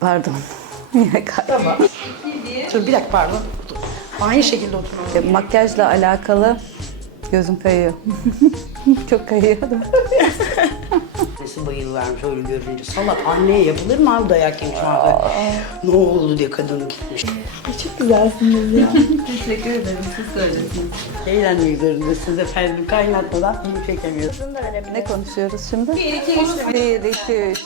Pardon. Yine kay- Tamam. Dur bir dakika pardon. Dur. Aynı şekilde. E, Makyajla alakalı gözüm kayıyor. Çok kayıyor. Annesi bayılıvermiş öyle görünce. Salak anneye yapılır mı abi dayak yemiş? Ne oldu diye kadın gitmiş. Çok güzelsiniz ya. Teşekkür ederim. Siz söylediniz. Eğlenme üzerinde siz efendim kaynatmadan film çekemiyorsunuz. Ne konuşuyoruz şimdi? 1, 2, 3. 1, 2, 3.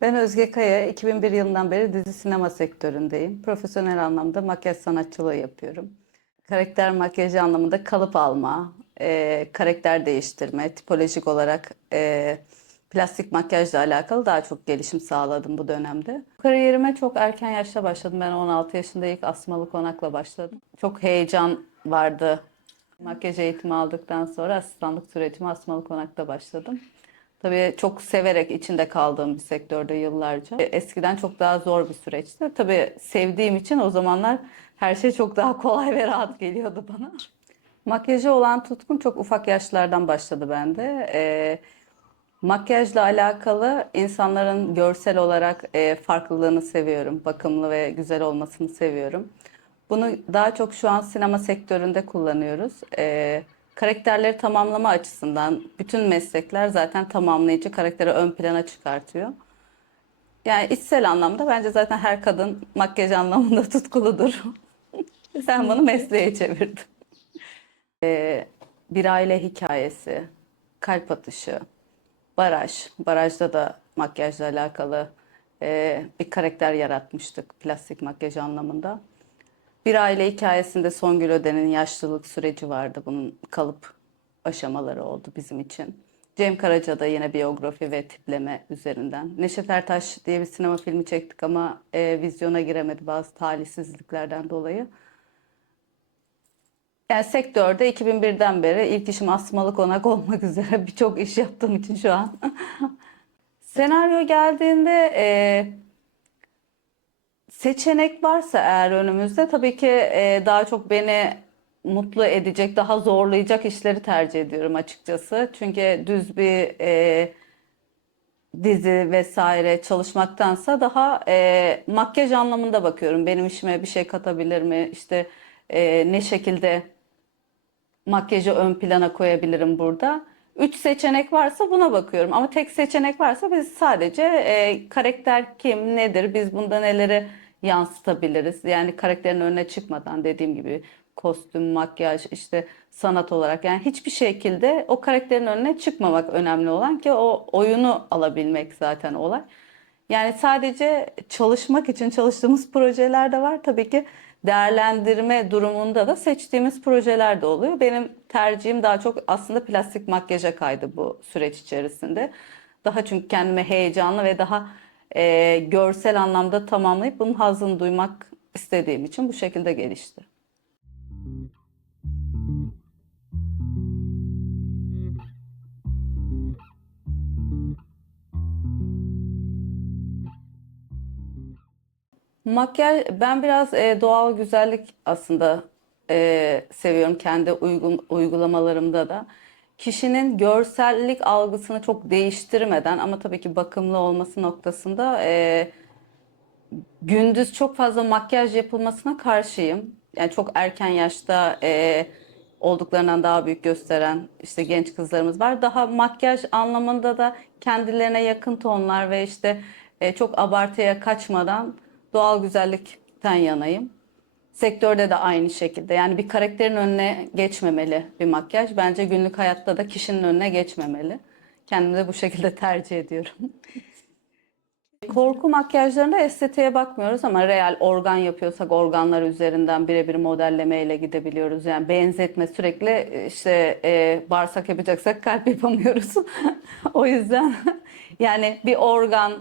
Ben Özge Kaya, 2001 yılından beri dizi sinema sektöründeyim. Profesyonel anlamda makyaj sanatçılığı yapıyorum. Karakter makyajı anlamında kalıp alma, e, karakter değiştirme, tipolojik olarak e, plastik makyajla alakalı daha çok gelişim sağladım bu dönemde. Kariyerime çok erken yaşta başladım. Ben 16 yaşında ilk Asmalı Konak'la başladım. Çok heyecan vardı Makyaj eğitimi aldıktan sonra asistanlık sürecime Asmalı Konak'ta başladım. Tabii çok severek içinde kaldığım bir sektörde yıllarca. E, Eskiden çok daha zor bir süreçti. Tabii sevdiğim için o zamanlar her şey çok daha kolay ve rahat geliyordu bana. Makyaja olan tutkum çok ufak yaşlardan başladı bende. E, makyajla alakalı insanların görsel olarak e, farklılığını seviyorum. Bakımlı ve güzel olmasını seviyorum. Bunu daha çok şu an sinema sektöründe kullanıyoruz. Ee, karakterleri tamamlama açısından bütün meslekler zaten tamamlayıcı karakteri ön plana çıkartıyor. Yani içsel anlamda bence zaten her kadın makyaj anlamında tutkuludur. Sen bunu mesleğe çevirdin. Ee, bir aile hikayesi, kalp atışı, baraj. Barajda da makyajla alakalı e, bir karakter yaratmıştık plastik makyaj anlamında. Bir aile hikayesinde Songül Öden'in yaşlılık süreci vardı. Bunun kalıp aşamaları oldu bizim için. Cem Karaca'da yine biyografi ve tipleme üzerinden. Neşet Ertaş diye bir sinema filmi çektik ama e, vizyona giremedi bazı talihsizliklerden dolayı. Yani sektörde 2001'den beri ilk işim asmalı konak olmak üzere birçok iş yaptığım için şu an. Senaryo geldiğinde e, seçenek varsa eğer önümüzde tabii ki e, daha çok beni mutlu edecek, daha zorlayacak işleri tercih ediyorum açıkçası. Çünkü düz bir e, dizi vesaire çalışmaktansa daha e, makyaj anlamında bakıyorum. Benim işime bir şey katabilir mi? İşte e, ne şekilde makyajı ön plana koyabilirim burada. Üç seçenek varsa buna bakıyorum ama tek seçenek varsa biz sadece e, karakter kim, nedir, biz bunda neleri yansıtabiliriz. Yani karakterin önüne çıkmadan dediğim gibi kostüm, makyaj, işte sanat olarak yani hiçbir şekilde o karakterin önüne çıkmamak önemli olan ki o oyunu alabilmek zaten olay. Yani sadece çalışmak için çalıştığımız projeler de var. Tabii ki değerlendirme durumunda da seçtiğimiz projeler de oluyor. Benim tercihim daha çok aslında plastik makyaja kaydı bu süreç içerisinde. Daha çünkü kendime heyecanlı ve daha e, görsel anlamda tamamlayıp bunun hazzını duymak istediğim için bu şekilde gelişti. Makyaj, ben biraz e, doğal güzellik aslında e, seviyorum kendi uygun, uygulamalarımda da. Kişinin görsellik algısını çok değiştirmeden ama tabii ki bakımlı olması noktasında e, gündüz çok fazla makyaj yapılmasına karşıyım. Yani çok erken yaşta e, olduklarından daha büyük gösteren işte genç kızlarımız var. Daha makyaj anlamında da kendilerine yakın tonlar ve işte e, çok abartıya kaçmadan doğal güzellikten yanayım. Sektörde de aynı şekilde. Yani bir karakterin önüne geçmemeli bir makyaj. Bence günlük hayatta da kişinin önüne geçmemeli. Kendimi de bu şekilde tercih ediyorum. Korku makyajlarında estetiğe bakmıyoruz ama real organ yapıyorsak organlar üzerinden birebir modellemeyle gidebiliyoruz. Yani benzetme sürekli e, işte e, bağırsak yapacaksak kalp yapamıyoruz. o yüzden yani bir organ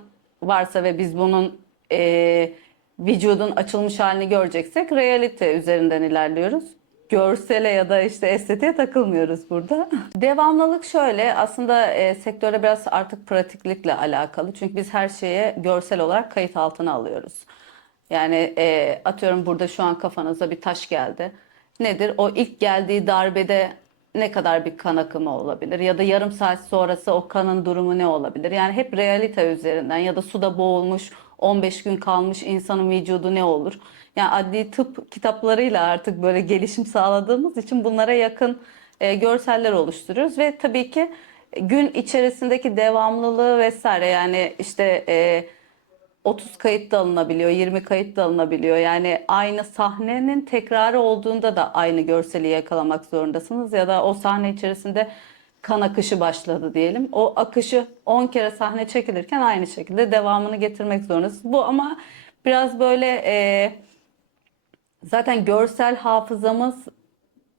varsa ve biz bunun e, vücudun açılmış halini göreceksek realite üzerinden ilerliyoruz. Görsele ya da işte estetiğe takılmıyoruz burada. Devamlılık şöyle aslında e, sektörde biraz artık pratiklikle alakalı. Çünkü biz her şeye görsel olarak kayıt altına alıyoruz. Yani e, atıyorum burada şu an kafanıza bir taş geldi. Nedir? O ilk geldiği darbede ne kadar bir kan akımı olabilir ya da yarım saat sonrası o kanın durumu ne olabilir? Yani hep realite üzerinden ya da suda boğulmuş 15 gün kalmış insanın vücudu ne olur? Yani adli tıp kitaplarıyla artık böyle gelişim sağladığımız için bunlara yakın e, görseller oluşturuyoruz ve tabii ki gün içerisindeki devamlılığı vesaire yani işte e, 30 kayıt da alınabiliyor, 20 kayıt da alınabiliyor. Yani aynı sahnenin tekrarı olduğunda da aynı görseli yakalamak zorundasınız ya da o sahne içerisinde kan akışı başladı diyelim. O akışı 10 kere sahne çekilirken aynı şekilde devamını getirmek zorundasınız. Bu ama biraz böyle e, zaten görsel hafızamız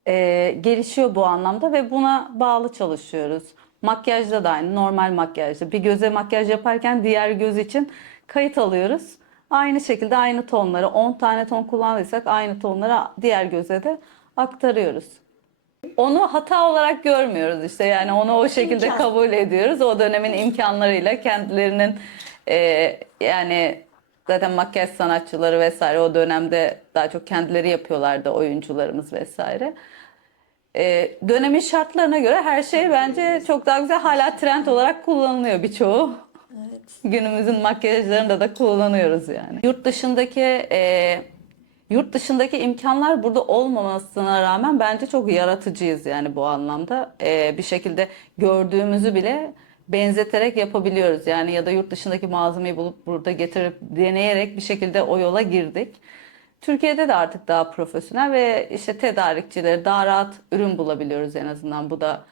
e, gelişiyor bu anlamda ve buna bağlı çalışıyoruz. Makyajda da aynı, normal makyajda. Bir göze makyaj yaparken diğer göz için kayıt alıyoruz. Aynı şekilde aynı tonları, 10 tane ton kullandıysak aynı tonları diğer göze de aktarıyoruz. Onu hata olarak görmüyoruz işte yani onu o şekilde İmkan. kabul ediyoruz. O dönemin imkanlarıyla kendilerinin e, yani zaten makyaj sanatçıları vesaire o dönemde daha çok kendileri yapıyorlardı oyuncularımız vesaire. E, dönemin şartlarına göre her şey bence çok daha güzel. Hala trend olarak kullanılıyor birçoğu. Günümüzün makyajlarında da kullanıyoruz yani. Yurt dışındaki e, yurt dışındaki imkanlar burada olmamasına rağmen bence çok yaratıcıyız yani bu anlamda. E, bir şekilde gördüğümüzü bile benzeterek yapabiliyoruz yani ya da yurt dışındaki malzemeyi bulup burada getirip deneyerek bir şekilde o yola girdik. Türkiye'de de artık daha profesyonel ve işte tedarikçileri daha rahat ürün bulabiliyoruz en azından. Bu da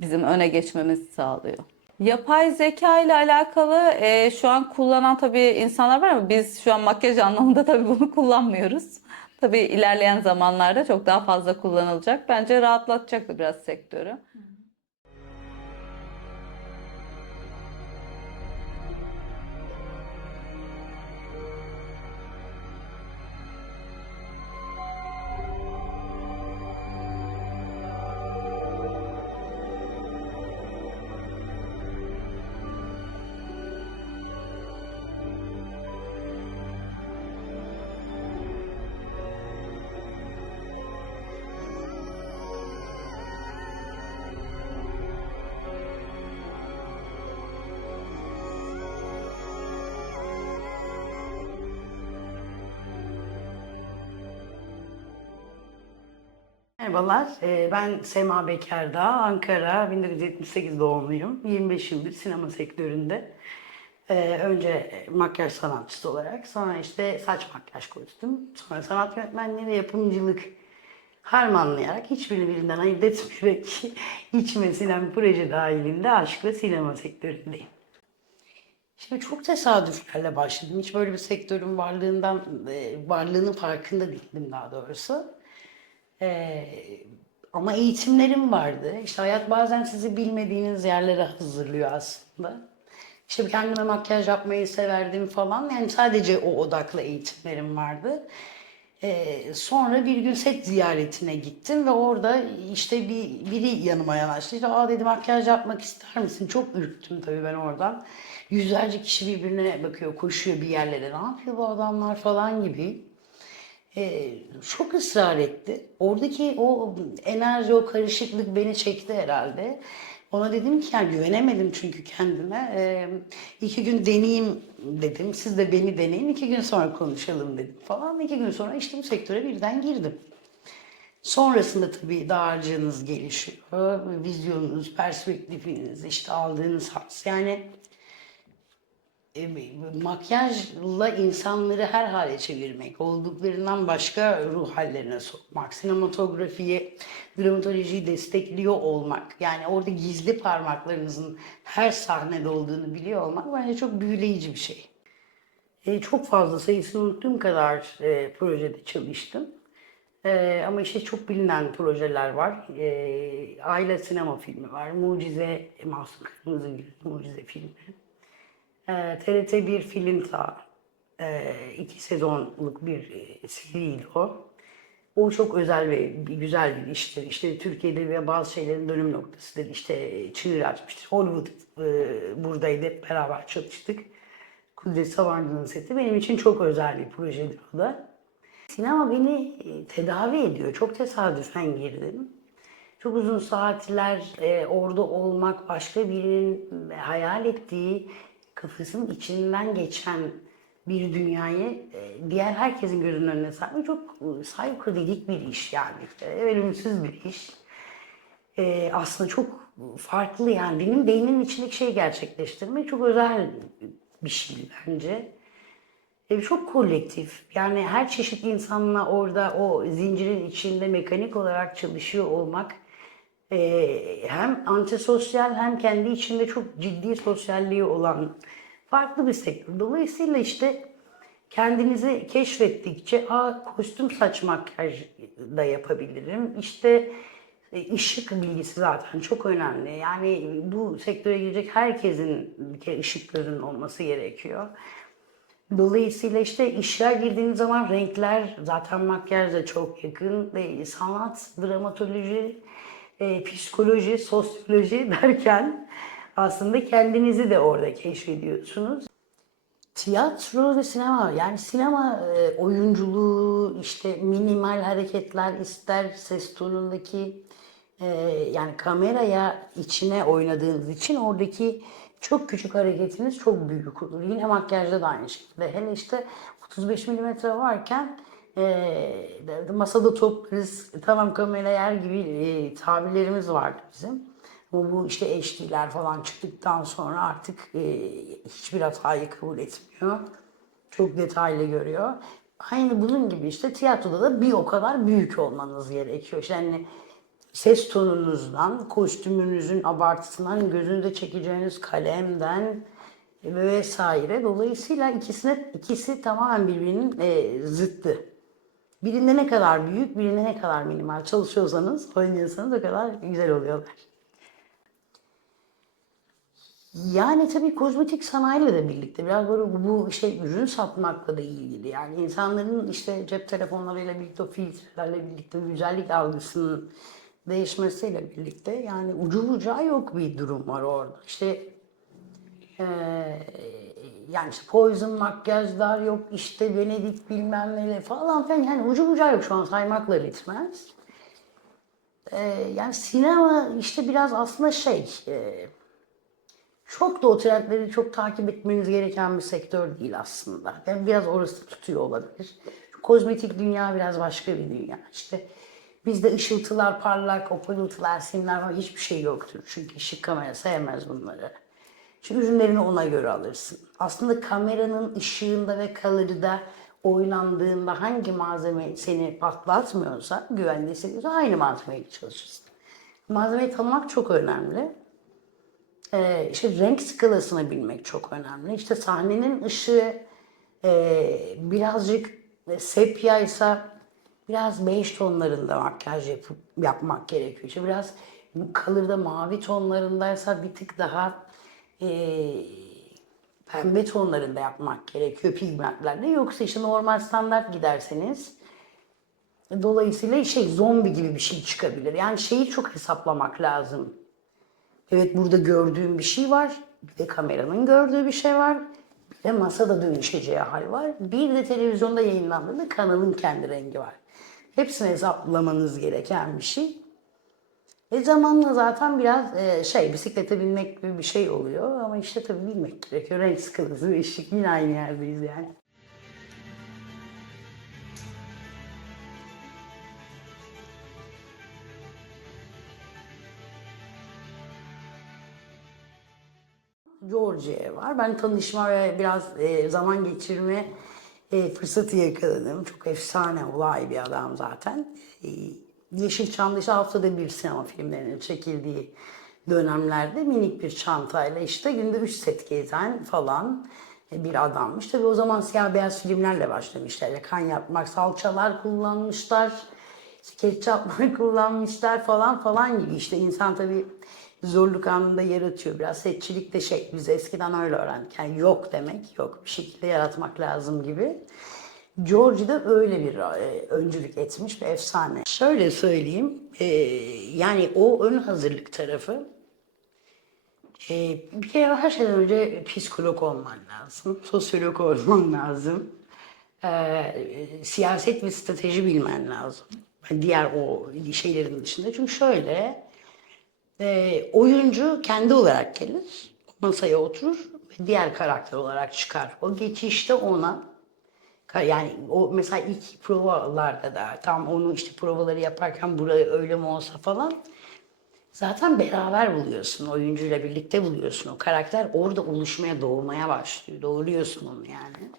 bizim öne geçmemizi sağlıyor. Yapay zeka ile alakalı e, şu an kullanan tabii insanlar var ama biz şu an makyaj anlamında tabii bunu kullanmıyoruz. Tabii ilerleyen zamanlarda çok daha fazla kullanılacak. Bence rahatlatacaktır biraz sektörü. Merhabalar, ee, ben Sema Bekerdağ, Ankara, 1978 doğumluyum. 25 yıldır sinema sektöründe. Ee, Önce makyaj sanatçısı olarak, sonra işte saç makyaj kostüm, sonra sanat yönetmenliği ve yapımcılık harmanlayarak, hiçbirini birinden ayırt etmeyerek içime sinen proje dahilinde aşkla sinema sektöründeyim. Şimdi çok tesadüflerle başladım. Hiç böyle bir sektörün varlığından, e, varlığının farkında değildim daha doğrusu. Ee, ama eğitimlerim vardı. İşte hayat bazen sizi bilmediğiniz yerlere hazırlıyor aslında. İşte kendime makyaj yapmayı severdim falan. Yani sadece o odaklı eğitimlerim vardı. Ee, sonra bir gün set ziyaretine gittim ve orada işte bir biri yanıma yanaştı. İşte, Aa dedi makyaj yapmak ister misin? Çok ürktüm tabii ben oradan. Yüzlerce kişi birbirine bakıyor, koşuyor bir yerlere. Ne yapıyor bu adamlar falan gibi. Ee, çok ısrar etti. Oradaki o enerji, o karışıklık beni çekti herhalde. Ona dedim ki yani güvenemedim çünkü kendime. Ee, iki gün deneyeyim dedim. Siz de beni deneyin. iki gün sonra konuşalım dedim falan. İki gün sonra işte bu sektöre birden girdim. Sonrasında tabii dağarcığınız gelişiyor. Vizyonunuz, perspektifiniz, işte aldığınız haz. Yani e, makyajla insanları her hale çevirmek, olduklarından başka ruh hallerine sokmak, sinematografiyi, dramatolojiyi destekliyor olmak, yani orada gizli parmaklarınızın her sahnede olduğunu biliyor olmak bence çok büyüleyici bir şey. E, çok fazla sayısını unuttuğum kadar e, projede çalıştım. E, ama işte çok bilinen projeler var. E, aile sinema filmi var. Mucize, Mahsun Kırmızıgül, Mucize filmi. Ee, TRT bir Filinta e, iki sezonluk bir e, seriydi o. O çok özel ve bir- güzel bir iştir. İşte Türkiye'de ve bazı şeylerin dönüm noktasıdır. İşte çığır açmıştır. Hollywood e, buradaydı. Hep beraber çalıştık. Kudret Sabancı'nın seti benim için çok özel bir projedir o da. Sinema beni e, tedavi ediyor. Çok tesadüfen girdim. Çok uzun saatler e, orada olmak, başka birinin hayal ettiği kafasının içinden geçen bir dünyayı e, diğer herkesin gözünün önüne sermek çok e, saygıdelik bir iş yani. E, Ölümsüz bir iş. Aslında çok farklı yani benim beynimin içindeki şeyi gerçekleştirmek çok özel bir şey bence. Çok kolektif. Yani her çeşit insanla orada o zincirin içinde mekanik olarak çalışıyor olmak e, hem antisosyal hem kendi içinde çok ciddi sosyalliği olan farklı bir sektör. Dolayısıyla işte kendinizi keşfettikçe Aa, kostüm saç makyaj da yapabilirim. İşte e, ışık bilgisi zaten çok önemli. Yani bu sektöre girecek herkesin bir ışık gözünün olması gerekiyor. Dolayısıyla işte işe girdiğiniz zaman renkler zaten makyajla çok yakın. E, sanat, dramatoloji, e, psikoloji, sosyoloji derken aslında kendinizi de orada keşfediyorsunuz. Tiyatro ve sinema yani sinema e, oyunculuğu işte minimal hareketler ister ses tonundaki e, yani kameraya içine oynadığınız için oradaki çok küçük hareketiniz çok büyük olur. Yine makyajda da aynı şekilde. Hele işte 35 milimetre varken e, masada toplarız tamam kamera yer gibi e, tabirlerimiz vardı bizim. Ama bu işte HD'ler falan çıktıktan sonra artık e, hiçbir hatayı kabul etmiyor. Çok detaylı görüyor. Aynı bunun gibi işte tiyatroda da bir o kadar büyük olmanız gerekiyor. İşte hani ses tonunuzdan, kostümünüzün abartısından, gözünüze çekeceğiniz kalemden ve vesaire. Dolayısıyla ikisine ikisi tamamen birbirinin e, zıttı. Birinde ne kadar büyük, birinde ne kadar minimal çalışıyorsanız, oynuyorsanız o kadar güzel oluyorlar. Yani tabii kozmetik sanayiyle de birlikte biraz böyle bu şey ürün satmakla da ilgili. Yani insanların işte cep telefonlarıyla birlikte filtrelerle birlikte güzellik algısının değişmesiyle birlikte yani ucu bucağı yok bir durum var orada. İşte eee, yani işte poison makyajlar yok işte Venedik bilmem neler falan filan yani ucu bucağı yok şu an saymakla bitmez. Eee, yani sinema işte biraz aslında şey eee, çok da o trendleri çok takip etmeniz gereken bir sektör değil aslında. Yani biraz orası tutuyor olabilir. Şu kozmetik dünya biraz başka bir dünya. İşte bizde ışıltılar parlak, o pırıltılar, simler falan hiçbir şey yoktur. Çünkü ışık kamera sevmez bunları. Çünkü ürünlerini ona göre alırsın. Aslında kameranın ışığında ve kalırda oynandığında hangi malzeme seni patlatmıyorsa, güvende hissediyorsa aynı malzemeyle çalışırsın. Malzemeyi tanımak çok önemli. Ee, işte renk skalasını bilmek çok önemli. İşte sahnenin ışığı e, birazcık sepya biraz beige tonlarında makyaj yapıp yapmak gerekiyor. İşte biraz kalırda mavi tonlarındaysa bir tık daha e, pembe tonlarında yapmak gerekiyor pigmentlerle. Yoksa işte normal standart giderseniz dolayısıyla şey zombi gibi bir şey çıkabilir. Yani şeyi çok hesaplamak lazım. Evet burada gördüğüm bir şey var. Bir de kameranın gördüğü bir şey var. Bir de masada dönüşeceği hal var. Bir de televizyonda yayınlandığında kanalın kendi rengi var. Hepsini hesaplamanız gereken bir şey. E zamanla zaten biraz e, şey bisiklete binmek gibi bir şey oluyor ama işte tabii bilmek gerekiyor. Renk skalası ve ışık yine aynı yerdeyiz yani. Georgia var. Ben tanışma ve biraz e, zaman geçirme e, fırsatı yakaladım. Çok efsane olay bir adam zaten. E, Yeşilçam'da işte haftada bir sinema filmlerinin çekildiği dönemlerde minik bir çantayla işte günde 3 set gezen falan e, bir adammış. Tabii o zaman siyah beyaz filmlerle başlamışlar. Yakan yapmak, salçalar kullanmışlar, ketçaplar kullanmışlar falan falan gibi. İşte insan tabii zorluk anında yaratıyor. Biraz setçilik de şey, biz eskiden öyle öğrendik. Yani yok demek, yok bir şekilde yaratmak lazım gibi. George de öyle bir e, öncülük etmiş bir efsane. Şöyle söyleyeyim, e, yani o ön hazırlık tarafı e, bir kere her şeyden önce psikolog olman lazım, sosyolog olman lazım, e, siyaset ve strateji bilmen lazım. Diğer o şeylerin dışında. Çünkü şöyle, e, oyuncu kendi olarak gelir, masaya oturur, ve diğer karakter olarak çıkar. O geçişte ona yani o mesela ilk provalarda da tam onu işte provaları yaparken buraya öyle mi olsa falan zaten beraber buluyorsun. Oyuncuyla birlikte buluyorsun. O karakter orada oluşmaya, doğmaya başlıyor. Doğruyorsun onu yani.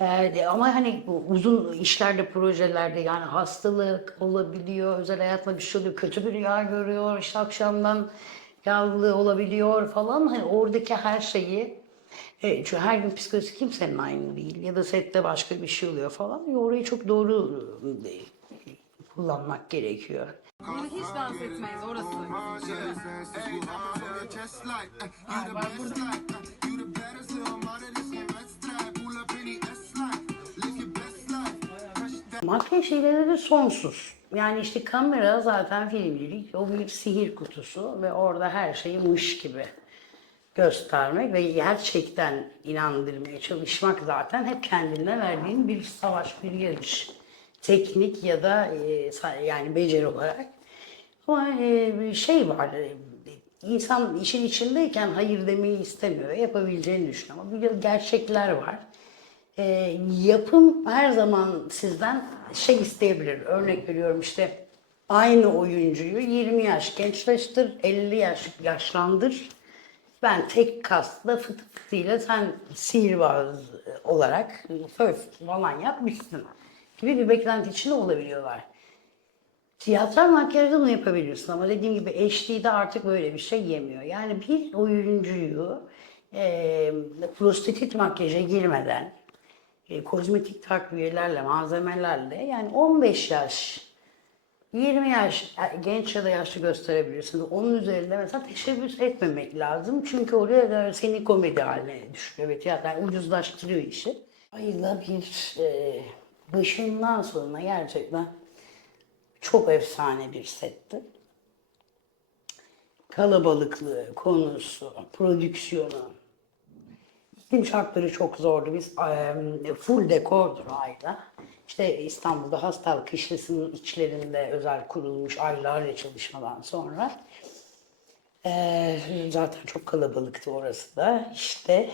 Ee, ama hani bu uzun işlerde, projelerde yani hastalık olabiliyor, özel hayatla bir şey oluyor, kötü bir rüya görüyor, işte akşamdan yağlı olabiliyor falan. Hani oradaki her şeyi, e, çünkü her gün psikolojisi kimsenin aynı değil ya da sette başka bir şey oluyor falan. Orayı çok doğru e, kullanmak gerekiyor. Bunu hiç dans etmeyiz orası. Makyaj şeyleri de sonsuz. Yani işte kamera zaten filmcilik o bir sihir kutusu ve orada her şeyi mış gibi göstermek ve gerçekten inandırmaya çalışmak zaten hep kendine verdiğin bir savaş, bir yarış. Teknik ya da e, yani beceri olarak. Ama e, bir şey var. e, İnsan işin içindeyken hayır demeyi istemiyor yapabileceğini düşünüyor. Ama bir gerçekler var. E, yapım her zaman sizden şey isteyebilir. Örnek veriyorum işte aynı oyuncuyu 20 yaş gençleştir, 50 yaş yaşlandır. Ben tek kasla fıtı fıtıyla sen sihirbaz olarak föf falan yapmışsın gibi bir beklenti içinde olabiliyorlar. Tiyatral makyajda bunu yapabilirsin ama dediğim gibi HD'de artık böyle bir şey yemiyor. Yani bir oyuncuyu e, prostetit makyaja girmeden e, kozmetik takviyelerle, malzemelerle yani 15 yaş 20 yaş e, genç ya da yaşlı gösterebilirsiniz. Onun üzerinde mesela teşebbüs etmemek lazım. Çünkü oraya da seni komedi haline düşürüyor ve yani ucuzlaştırıyor işi. Ayla bir e, başından sonuna gerçekten çok efsane bir setti. Kalabalıklığı, konusu, prodüksiyonu, İklim şartları çok zordu. Biz eee, full dekordur ayda. İşte İstanbul'da Hastal Kışlası'nın içlerinde özel kurulmuş aylarca çalışmadan sonra eee, zaten çok kalabalıktı orası da. İşte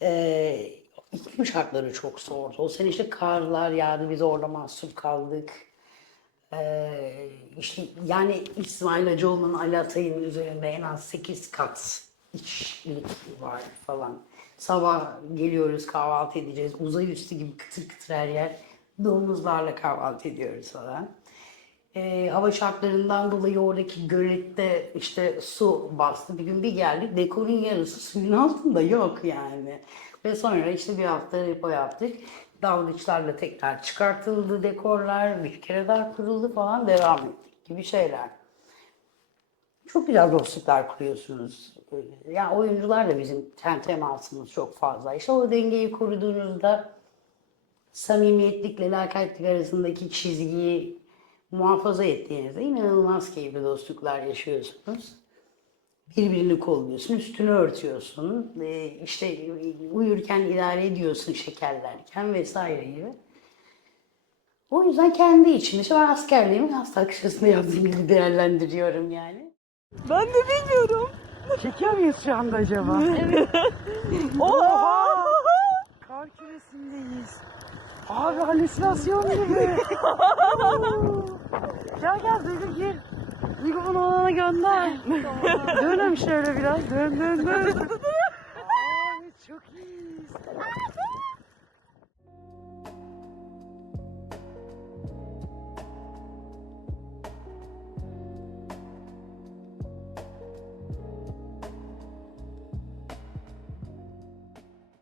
eee iklim şartları çok zordu. O sene işte karlar yağdı, biz orada mahsur kaldık. Ee, işte yani İsmail Hacıoğlu'nun Ali Atay'ın üzerinde en az 8 kat içlik var falan. Sabah geliyoruz kahvaltı edeceğiz. Uzay üstü gibi kıtır kıtır her yer. Domuzlarla kahvaltı ediyoruz falan. Ee, hava şartlarından dolayı oradaki gölette işte su bastı. Bir gün bir geldik dekorun yarısı suyun altında yok yani. Ve sonra işte bir hafta repo yaptık. Dalgıçlarla tekrar çıkartıldı dekorlar. Bir kere daha kuruldu falan devam ettik gibi şeyler. Çok güzel dostluklar kuruyorsunuz. Yani oyuncular da bizim tem temasımız çok fazla. İşte o dengeyi koruduğunuzda samimiyetlikle lakaytlık arasındaki çizgiyi muhafaza ettiğinizde inanılmaz keyifli dostluklar yaşıyorsunuz. Birbirini kolluyorsun, üstünü örtüyorsun, e, işte uyurken idare ediyorsun şekerlerken vesaire gibi. O yüzden kendi içimde, işte ben askerliğimi hasta kışlasında yaptığım gibi değerlendiriyorum yani. Ben de bilmiyorum. Çekiyor muyuz şu anda acaba? Oha! Kar küresindeyiz. Abi halüsinasyon gibi. gel gel Duygu gir. Duygu bunu ona gönder. Dönüm şöyle biraz. Dön dön dön. Abi çok iyiyiz.